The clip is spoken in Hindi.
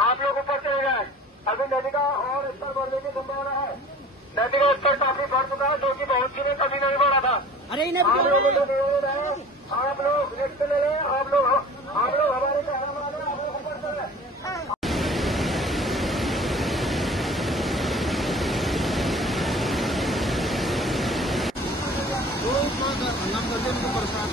आप लोग ऊपर चले जाए। अभी नदी का और स्तर बढ़ने की संभावना है। नदी का स्तर काफी बढ़ चुका है, जो कि बहुत सी में कभी नहीं बढ़ा था। अरे आप लोगों को निवेदन है, आप लोग रिस्क ले लें, आप लोग हमारे कहने वाले आप लोग ऊपर चले। बरसात